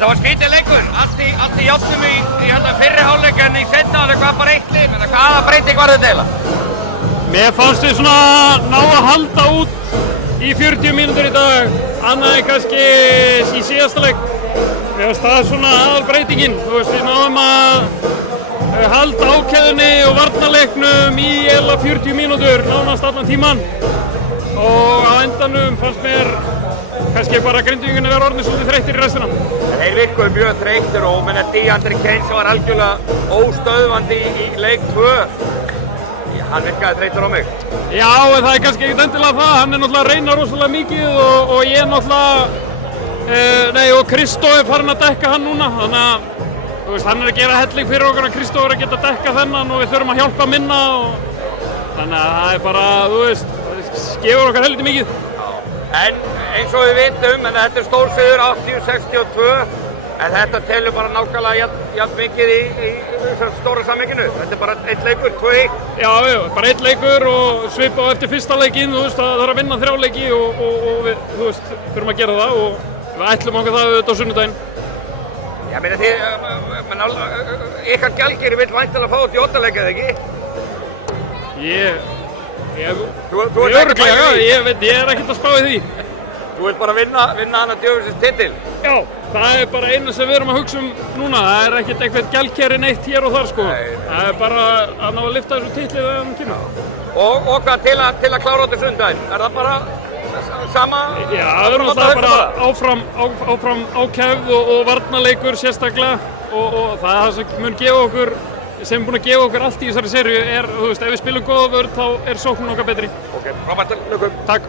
Þetta var skrítið leikur, allt í játnum í fyrri hálfleik en í seinna hálfleik var bara eitt lið, menn hvaða breyting var þetta eiginlega? Mér fannst við svona ná að halda út í 40 mínútur í dag, annað en kannski í síðasta leik. Mér fannst það svona aðalbreytingin, þú veist, við náðum að halda ákæðunni og varnarleiknum í 40 mínútur, nánast allan tíman. Og á endanum fannst mér kannski bara Grindvíkingarnir vera orðnir svolítið þreyttir í restina. Þeir virkuðu mjög þreyttir og menn að DeAndre Keynes var algjörlega óstöðvandi í leik 2. Hann virkaði þreyttur á mig. Já, en það er kannski ekkert endilega það. Hann er náttúrulega að reyna rosalega mikið og ég náttúrulega, og Kristó er farin að dekka hann núna. Þannig að, þú veist, hann er að gera helling fyrir okkur og Kristó er að geta dekka þennan og við þurfum að hjálpa minna. Þannig að það er bara, þú veist, gefur okkar heldur mikið. En eins og við vitum, en þetta er stórsigur 80-62, en þetta telur bara nákvæmlega jafn mikið í stóra sammenginu. Þetta er bara einn leikur, 2-1. Já, bara einn leikur og svipa á eftir fyrsta leikinn, þú veist, það þarf að vinna 3 leiki og við, þú veist, þurfum að gera það og við ætlum okkur það auðvitað á sunnudaginn. Já, meina ykkar gjaldkeri vill væntanlega fá út í 8 leik, eða ekki? Örugglega, ég er ekkert að spá í því. Þú vilt bara vinna hana djöfisins titil? Já, það er bara eina sem við erum að hugsa núna. Það er ekkert eitthvað gjaldkeri neitt hér og þar, sko. Það er bara að ná að lyfta þessu titli þegar hann kemur. Og hvað til að klára þetta sundaginn? Er það bara sama? Já, það er náttúrulega bara áfram ákefð og varnarleikur sérstaklega og það er það sem mun gefa okkur, sem er búin að gefa okkur allt í þessari seríu, þú veist, ef við spilum góða vörn þá er sóknin okkar betri. Ok, frábært, lögum. Takk.